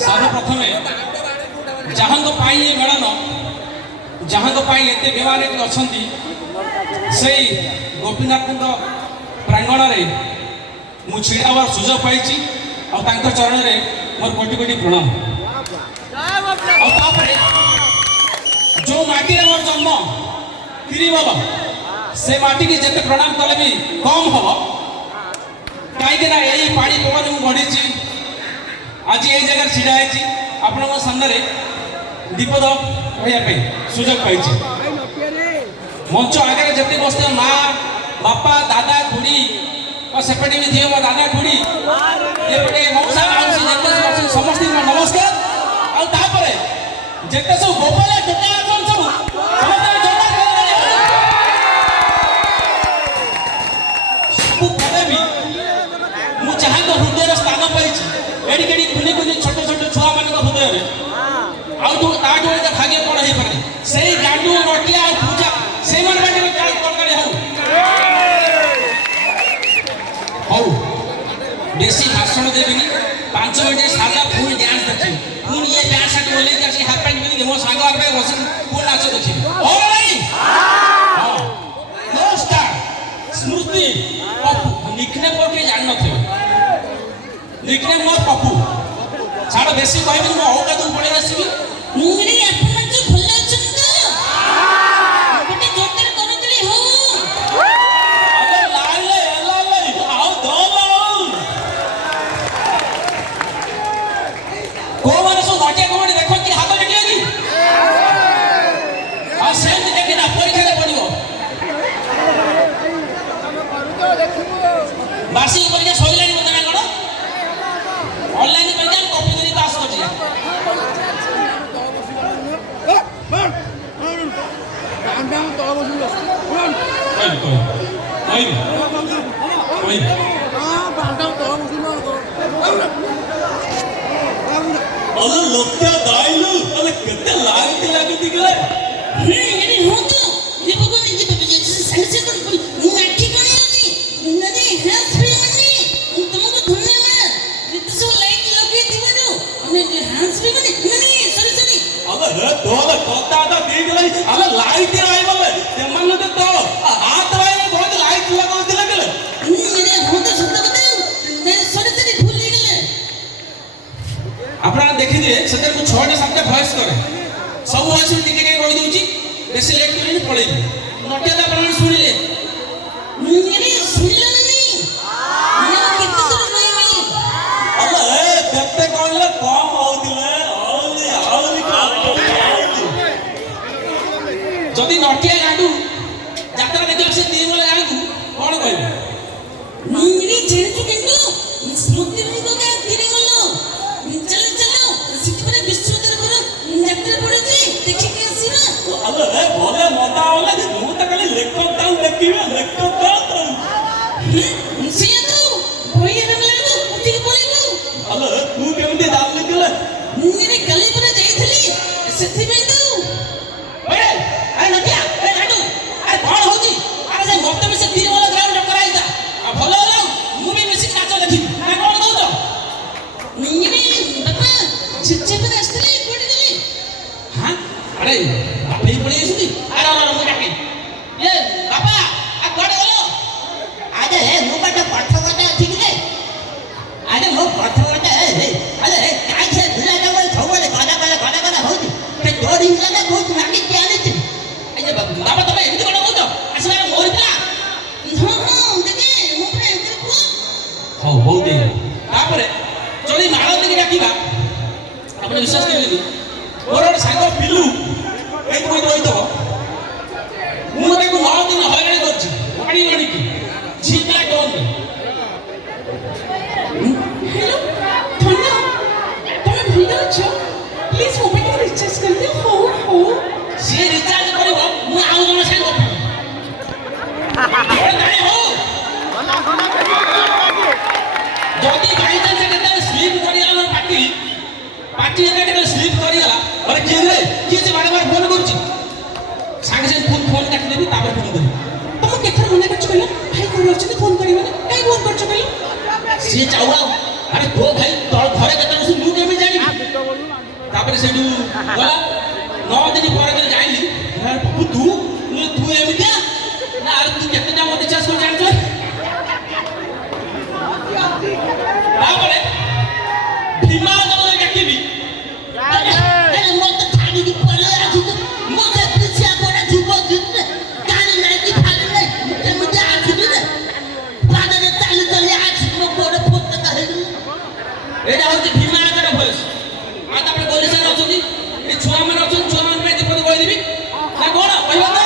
सर्वप्रथमे जहाँ ये मेलन जहाँ एत बेमार अच्छा से गोपीनाथ प्रांगण में मु छिड़ावर सुजोग पाई चरण में मोर कोटि कोटि प्रणाम। जो माटी मोर जन्म तिरिबल से माटी की जिते प्रणाम कले भी कम हम कहीं यही पानी पवन मुझे बढ़ी आज ये जगह छिड़ा आपण सामने दीपद कहवाई सुजोग पाई मंच आगे जिते बसते माँ बापा दादा खुड़ी और सेपटे भी थी मो दादा खुड़ी ये मौसा माउसी जिते समस्त नमस्कार आउे जिते सब गोपाल टोटा जहाँ हृदय स्थान पाई एड़ी कुनि कुनि छोट छोट छुआ मान हृदय में आठू भाग्य कौन हो पारे से गांडू नटिया पूजा से तरकारी हौ बेसी भाषण देवी 5 मिनट सारा पुणी डांस देखी पुणी ये डांस साथ बोले हाथ पैंट पिंधि मो सांग आगे बस पुणी नाच देखी नो स्टार स्मृति पप्पू निकने मोर के जान नथिबे निकने मोर पप्पू छाड़ बेसी कहबी मो औका तुम पड़े आसीबी मुरे अपन जो भल्ला चंद गोटे जोटर करतली हो अरे लाले आओ दो को माने सो नाट्य कमेडी देखो कि हाथ टेकिया कि आ सेम देखि ना परीक्षा रे पड़िबो बासी परीक्षा सइलानी मत ना कोन ऑनलाइन परीक्षा कॉपी करी पास कर दिया अरे लोक्या दाइलु अरे कितने लागती गले ये हो तो ये भगवान जी पे संग तो नाठी कोनी होती नदी हेल्थ फ्री मनी तुमको धन्यवाद इतने सब लाइट लगे दिबो जो ने हेल्थ फ्री मनी नदी सॉरी अरे दोला कोता दा दी गले अरे लाइट आइ बोले ते मन तो हाथ वाले बहुत लाइट लगाउ दिला गले मेरे हो तो शब्द बताओ ने सॉरी भूल गले आपना देखि दिए सते को 6 टा 7 टा वॉइस करे सब वॉइस टिके के कहि दउची बेसी लेट करनी पड़े नटिया प्रमाण सुनिले मेरे सुनले नहीं ये कितने दूर नहीं अरे कते कहले कम होदिले आउली जदी नटिया गाडू यात्रा देखि से तिरुमला गाडू कोन कहबे मेरे जेन किंतु स्मृति नहीं को क्या तिरुमला चलो सिक्किम विश्वविद्यालय पर यात्रा पड़े देखि के आसीना अरे भले मता होला मु त खाली लेखक ताऊ देखिबे लेखक तो सिया तो कोई न मिले उठी के पळेलो अरे तू केमते दाम लिखले मेरे गली पर जाईथली सेथि में तो ओए आ नटिया ए गाडू आ कोन होची अरे से मत में से तीर वाला ग्राउंड कराइता आ भलो होला मु भी मिसी नाच देखि आ कोन कहू तो मेरे बाबा छिछे पे आस्तले कोठी गली हां अरे आपे पड़ी आसी अरे मु डाके ए बाबा आ कोड गलो आजे हे मु बाटा पाठ कोटा ठीक दे आजे मो पाठ कोटा हे अरे काय छे भिला जंगल थवले गदा होती ते तोरी लगा बहुत नाकी के आले छे ए बाबा तमे एमती कोन कहू तो आसला मोर पिला हां देखे मो पे एमती को हो दे तापरे चली माळ देके डाकिबा आपने विश्वास करिले मोर सांग पिल्लू ए कोई दोई तो मु ताको 9 दिन हयराणी करछि पानी लड़ी की झीपला कोन हेलो धन्ना तुम भीतर छो प्लीज मोबाइल को रिचार्ज कर दे हो से रिचार्ज करबो मु आउ जण से गप ए नाही हो जदी बाई चांस केते स्लिप करिया न पार्टी एके स्लिप करिया अरे के रे के से बारे फोन करछि सांगे से फोन काट देबी तापर फोन करी तुम केथर मना करछ कहलो भाई कोन अछि फोन करिबो काई फोन करछ कहलो से चाउला अरे तो भाई तोर घरे केते मु केबे जानि ତାପରେ ସେଠୁ ଗଲା 9 ଦିନ ପରେ ଯେତେବେଳେ ଜାଣିଲି ବାବୁ ତୁ ଏମିତିଆ ନା ଆରେ ତୁ କେତେଟା ମତେ ଚାଷ କରି ଜାଣିଛ ତାପରେ ଭୀମା ଜଣେ ଡାକିବି ମତେ ଛାଡ଼ିକି ପଳେଇ ଆସିଛୁ ମତେ ପିଛା ପଡା ଯିବ ଦିନେ କାଲି ନାଇଁ କି ଖାଲି ନାଇଁ କେମିତି ଆସିବି ରେ ପାଦରେ ଚାଲି ଚାଲି ଆସି ମୋ ଗୋଡ ଫୋଟକା ହେଇଗଲା ଏଇଟା ହଉଛି ଭୀମା ରାଜାର ଭଏସ ଆଉ ତାପରେ ଓଡ଼ିଶାରେ ଅଛନ୍ତି ଏ ଛୁଆମାନେ ଅଛନ୍ତି ଛୁଆମାନଙ୍କ ପାଇଁ ଯେପରି କହିଦେବି ନା କଣ କହିବ ତ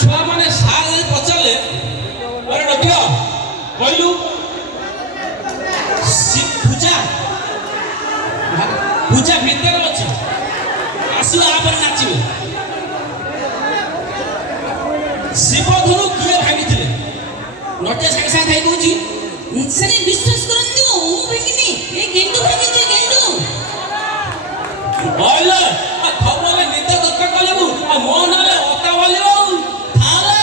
ଛୁଆମାନେ ସାର୍ ଯଦି ପଚାରିଲେ ଆରେ ରଖିବ କହିଲୁ ପୂଜା ଭିତରେ ଅଛି ଆସିବ ଆପରେ ନାଚିବେ ଶିବଧନୁ କିଏ ଭାଙ୍ଗିଥିଲେ ନଟିଆ ସାଙ୍ଗେ ସାଙ୍ଗେ ଖାଇ କହୁଛି ସେରେ ବିଶ୍ୱାସ କରନ୍ତୁ ମୁଁ ଭାଙ୍ଗିନି ଏ ଗେଣ୍ଡୁ ଭାଙ୍ଗିଛି ଗେଣ୍ଡୁ କହିଲେ ଖବର ନିଦ ଦୁଃଖ କଲେବୁ ଆଉ ମୋ ନାଁରେ ଅତା ବଲିବ ଥାଲେ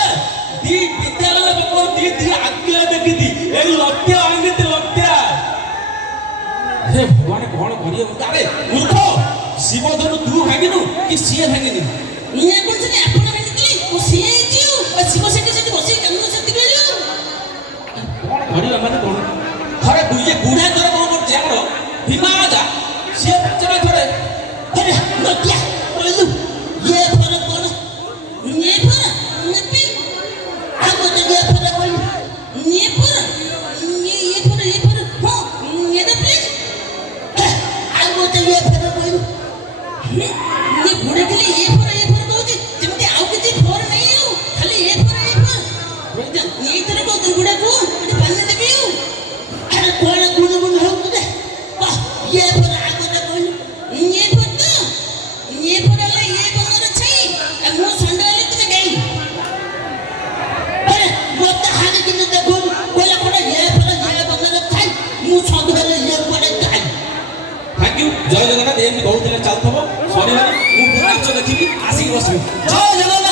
ଦି ବିଦ୍ୟାଳୟ ଲୋକ ଦି ଆଖିରେ ଦେଖିଛି ଏଇ ଲକ୍ଷ୍ୟ ଭାଙ୍ଗିଛି ଲକ୍ଷ୍ୟ ହେ ଭଗବାନ କଣ କରିବ ଆରେ ମୂର୍ଖ ଶିବଧନୁ ତୁ ଭାଙ୍ଗିନୁ କି ସିଏ ଭାଙ୍ଗିନି ଇଏ କହୁଛନ୍ତି ଆପଣ ଭାଙ୍ଗିଥିଲେ ଓ ସିଏ ହେଇଛି ଶିବ ସେଠି ସେଠି ବସିକି କାମ ସେଠି ଗଲୁ କଣ କରିବା ମାନେ କଣ ଥରେ ଇଏ ବୁଢା ଥରେ କଣ କରୁଛି ଆମର ଭୀମା ରାଜା ସିଏ ପଚରା ଥରେ अरे नोटिया बोलू ये फर कौन ये फर नपी आगो तो ये फर बोल ये फर हो ये तो प्लीज आगो तो ये फर बोल ये बुढ़े के लिए ये फर कहूची जेमती आउ किछि फर नहीं हो खाली ये फर बोल जा ये तरह को बुढ़ा को पानी देबी अरे कोन गुण गुण हो दे वाह ये फर आगो तो बोल ये फर ये पड़ला ये बंदर छै मु संडाले तने गई अरे मत हानि किने देखो कोला कोला ये बंदर छै मु संडाले ये पड़े जाई थैंक यू जय जगन्नाथ एमती बहुत दिन चलथबो सरी मु नाच देखिबी आसी बसबी जय जगन्नाथ।